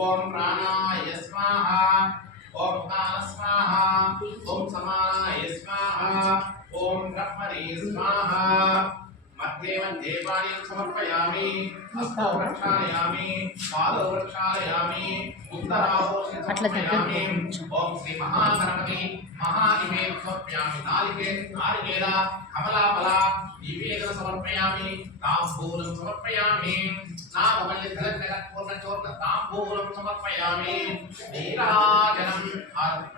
ओम प्राणाय स्वाहा। ओम हार स्वाहा ओम समानाय स्वाहा। ओम ब्रह्मणे स्वाहा। मध्ये मध्ये पाणिं समर्पयामि। हस्तौ प्रक्षालयामि पादौ प्रक्षालयामि उत्तराहोषि समर्पयामि ओम श्री महागणपति महानिमे समर्पयामि नालिके नारिकेला कमलाफला నివేదన సమర్పయామి తాంబూలం సమర్పయామి నామవల్లి ధరజగ పూర్ణ చోర్ణ తాంబూలం సమర్పయామి. నీరాజనం ఆరతి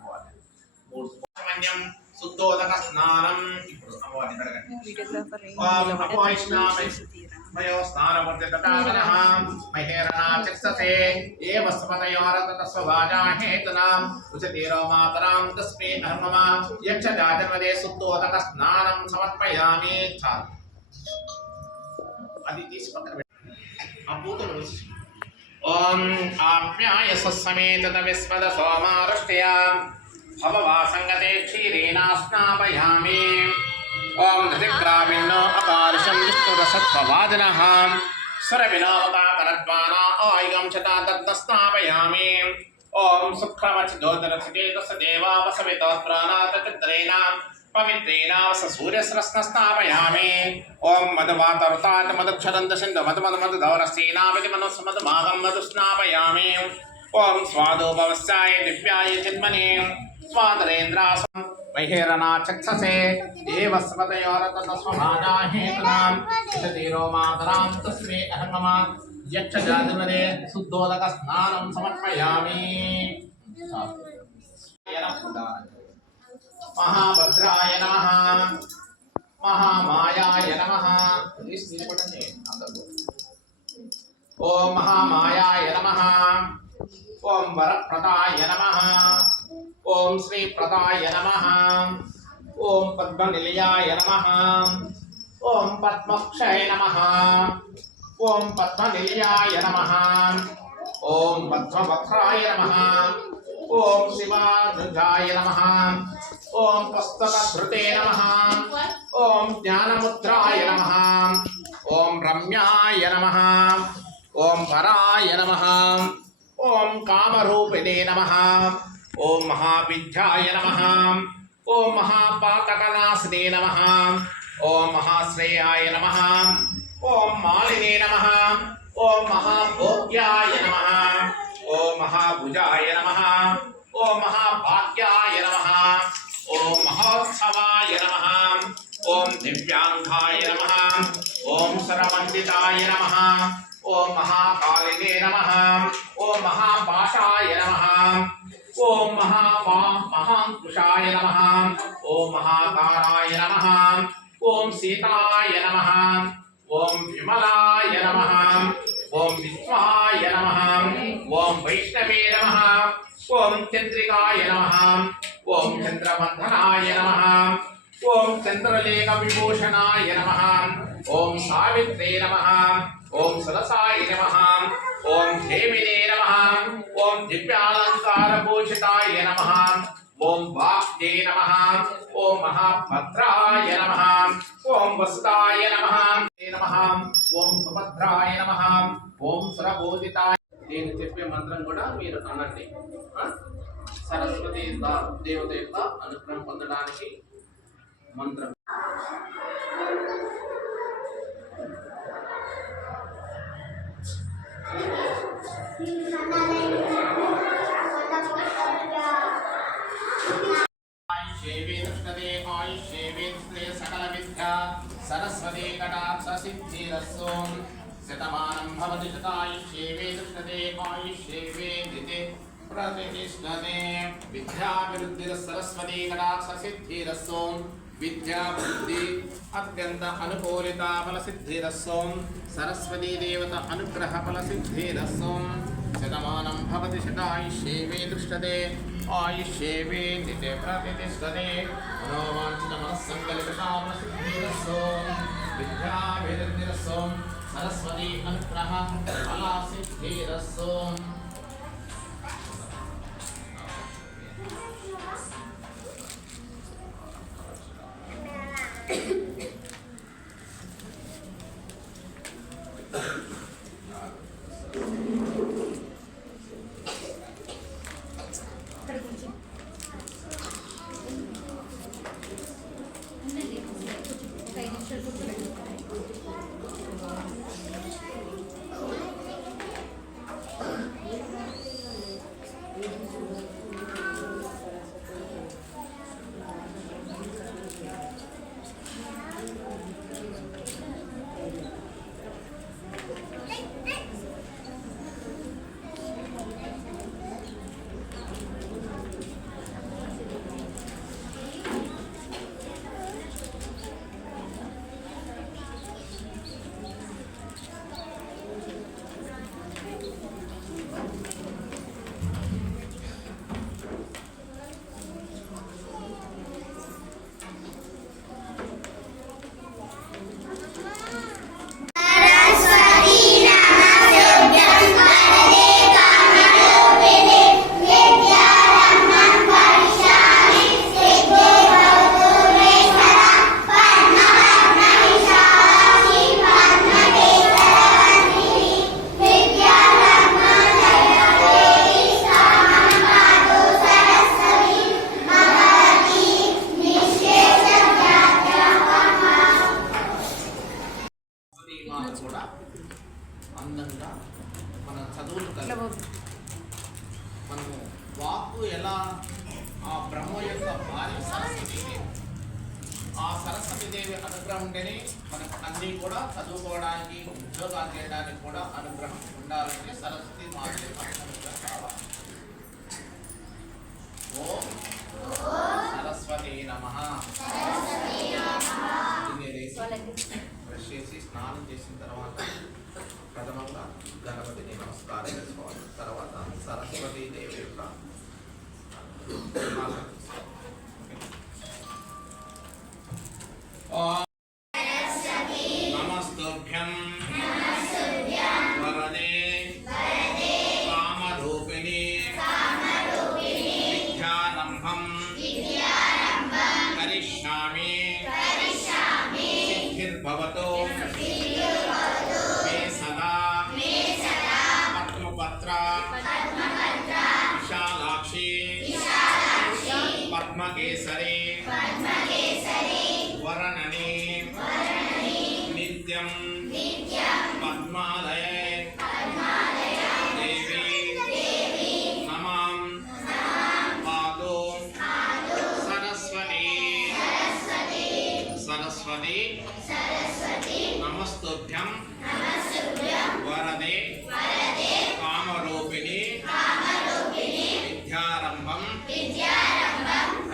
శుద్ధోదక స్నానం ఇప్పుడు ఏం. తీసి తీరా. మయో స్నానవర్తితటాగనః మహేరణా చక్షసే ఏవ స్మతయోరతస్వభాజా హేతునాం ఉచతీరో మాతరాం తస్మే అహర్మమ యక్షజాజన్మదే శుద్ధోదక స్నానం సమర్పయామి చాలు అది తీసి పక్కన పెట్టు. ఆ పూతలు వేసి. ఓం ఆప్యాయస సమేత విస్మద సోమారుష్ట్యా భవవాసంగతే క్షీరేణా ఓం ధృతిగ్రామిణో అపారుషం విష్ణురసత్వవాదినః సురవినోతాకరద్వానా ఆయుగం చతా తత్స్నాపయామి ఓం సుఖ్రమచిదోదరసికేతస దేవాపసవితోత్ప్రాణాత చిత్రేణ పవిత్రేణ సూర్యస్రస్నస్థాపయామి ఓం మధువాతరుతాత్ మధుక్షరంత సింధు మధు మధు మధు ధౌరస్సీనామితి మనస్సు మధు మాగం మధు స్నాపయామి ఓం స్వాదోపవస్యాయ దివ్యాయ జన్మనే స్వాదరేంద్రాసం వైహేరనా చక్షసే దేవస్వతయోరతస్వమానాహేతునాం తీరో మాతరాం తస్మే అహర్మమ యక్షజాతిమదే శుద్ధోదక స్నానం సమర్పయామి మహాభద్రాయ నమ మహామాయాయ నమ ఓం మహామాయాయ నమ ఓం వరప్రదాయ నమ ఓం శ్రీ ప్రదాయ నమ ఓం పద్మనిలయాయ నమ ఓం పద్మక్షయ నమ ఓం పద్మనిలయాయ నమ ఓం పద్మవక్రాయ నమ ఓం శివాధృజాయ నమ ఓం పుస్తకధృతే నమ ఓం జ్ఞానముద్రాయ నమ ఓం రమ్యాయ నమ ఓం వరాయ నమ ఓం కామరూపిణే నమ ఓం మహావిద్యాయ నమ ఓం మహాపాతకనాశినే నమ ఓం మహాశ్రేయాయ నమ ఓం మాలినే నమ ఓం మహాభోగ్యాయ నమ ఓం మహాభుజాయ నమ ఓం మహాభాగ్యాయ నమ ఓం మహోత్సవాయ నమ ఓం దివ్యాంగాయ నమ ఓం సరవందితాయ నమ ఓం మహాకాళినే నమ ఓం మహాభాషాయ నమ ఓం మహా మహాంకుషాయ నమ. ఓం మహాకారాయ నమ. ఓం సీతాయ నమ. ఓం విమలాయ నమ. ఓం విశ్వాయ నమ. ఓం వైష్ణవే నమ. ఓం చంద్రికాయ నమ. ఓం చంద్రబంధనాయ నమ. ఓం చంద్రలేఖ విభూషణాయ నమ. ఓం సావిత్రే నమ. ఓం సరసాయ నమ. ఓం హేమినే నమ. ఓం దివ్యాలంకార భూషితాయ నమ. ఓం వాక్యే నమ. ఓం మహాభద్రాయ నమ. ఓం వసుదాయ నమ. నమ. ఓం సుభద్రాయ నమ. ఓం సురబోధితాయ నేను చెప్పే మంత్రం కూడా మీరు అనండి. సరస్వతి దేవత యొక్క అనుగ్రహం పొందడానికి మంత్రం. ఆయుష్యేవే దృష్టదే ఆయుష్యేవే దృష్టే సకల విద్యా సరస్వతి కటాక్ష సిద్ధిరస్సు శతమానం భవతి శతాయుష్యేవే దృష్టదే ఆయుష్యేవే దితే ప్రతిష్టతే విద్యాభివృద్ధిర సరస్వతి కటాక్ష సిద్ధిరస్సు విద్యా అత్యంత అనుకూలిత ఫల సిద్ధిరస్సు సరస్వతీ దేవత అనుగ్రహ ఫల సిద్ధిరస్సు శతమానం భవతి శతాయుష్యేవే దృష్టతే ఆయుష్యేవే నితే ప్రతిష్టతే మనోవాంఛిత మనస్సంకల్పితామ సిద్ధిరస్సు విద్యాభివృద్ధిరస్సు సరస్వతి అనుగ్రహ ఫల చేయడానికి కూడా అనుగ్రహం ఉండాలంటే సరస్వతి మాత యొక్క కావాలి. ఓం సరస్వతి నమ. బ్రష్ చేసి స్నానం చేసిన తర్వాత ప్రథమంగా గణపతిని నమస్కారం చేసుకోవాలి. తర్వాత సరస్వతి దేవి యొక్క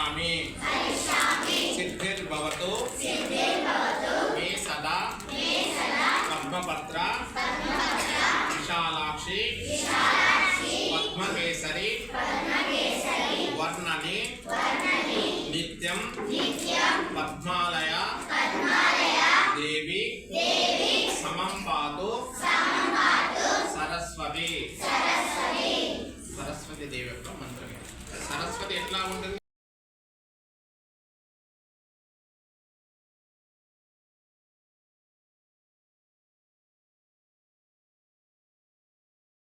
కరిష్యామి